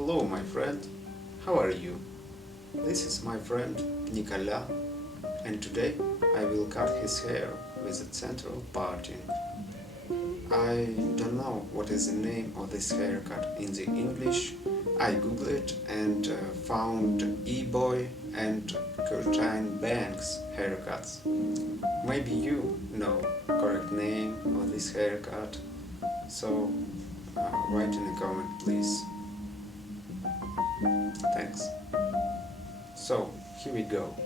Hello, my friend. How are you? This is my friend Nikolya, and today I will cut his hair with a central parting. I don't know what is the name of this haircut in the English. I googled it and found EBOY and curtain bangs haircuts. Maybe you know correct name of this haircut, so write in a comment, please. Thanks. So here we go.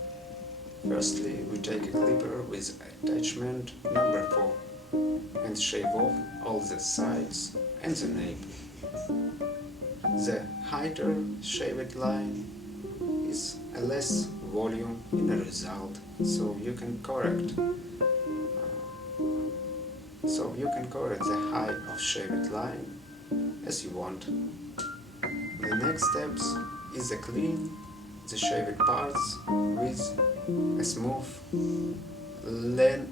Firstly, we take a clipper with attachment number 4 and shave off all the sides and the nape. The highter shaved line is a less volume in the result, so you can correct the height of shaved line as you want. The next steps is to clean the shaved parts with a smooth lengthening.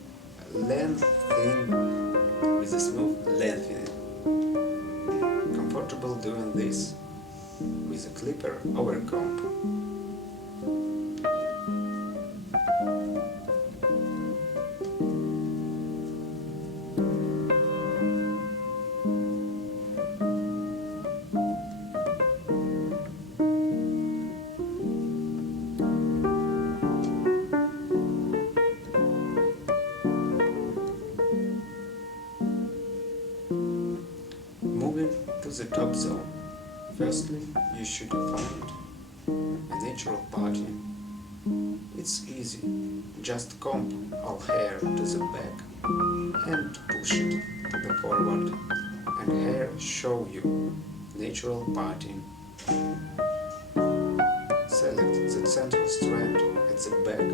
Comfortable doing this with a clipper over comb. Moving to the top zone, firstly you should find a natural parting. It's easy, just comb all hair to the back and push it to the forward, and hair show you natural parting. Select the central strand at the back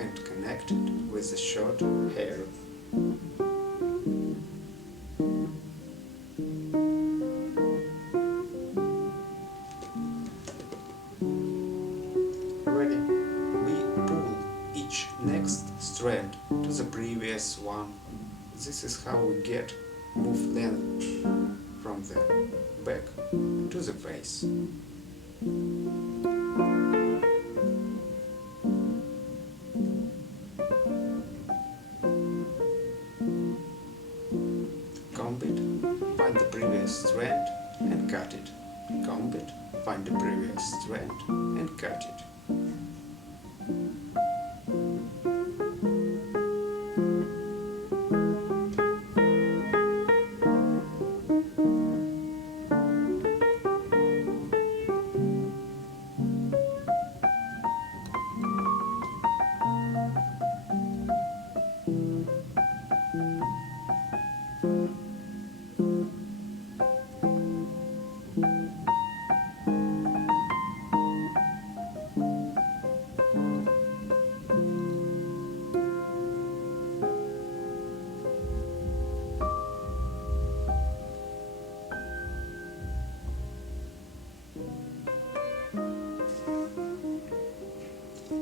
and connect it with the short hair. Ready? We pull each next strand to the previous one. This is how we get move length from the back to the face. Comb it, find the previous strand and cut it. Comb it, find the previous strand and cut it.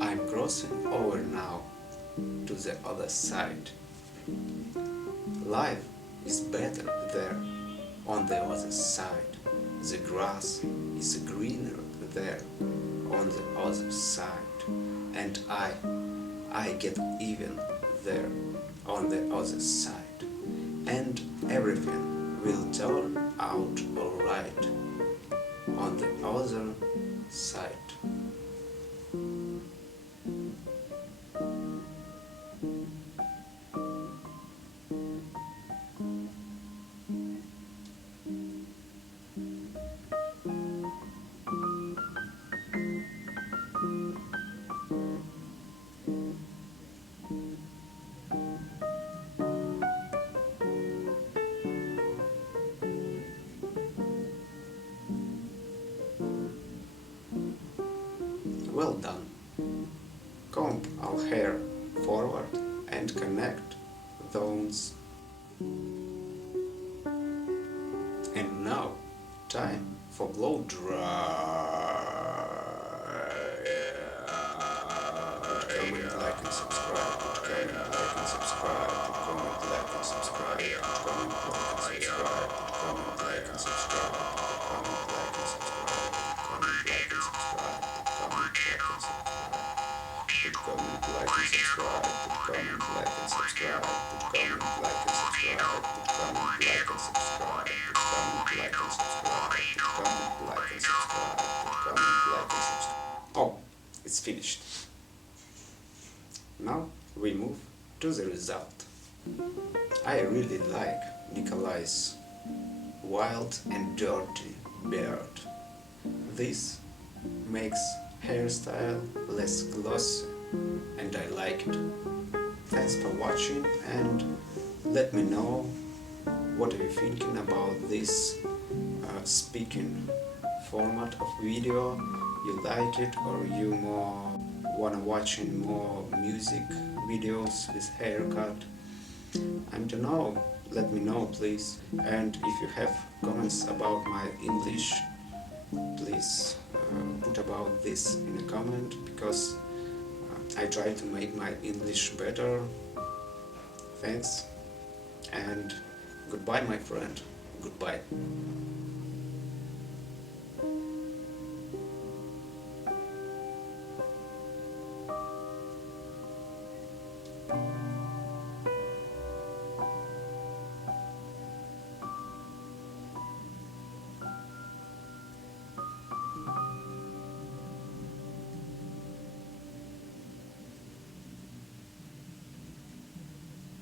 I'm crossing over now to the other side. Life is better there on the other side. The grass is greener there on the other side. And I get even there on the other side. And everything will turn out alright on the other side. Well done. Comb all hair forward and connect those. And now, time for blow dry. Comment, like and subscribe. Comment, like and subscribe. Comment, like and subscribe. Comment, like and subscribe. Comment, like and subscribe. Comment, like and subscribe. finished. Now we move to the result. I really like Nikolya's wild and dirty beard. This makes hairstyle less glossy and I like it. Thanks for watching and let me know what are you thinking about this speaking format of video. You like it or you more wanna watching more music videos with haircut? I don't know, let me know please. And if you have comments about my English, please put about this in a comment, because I try to make my English better. Thanks and goodbye my friend, goodbye.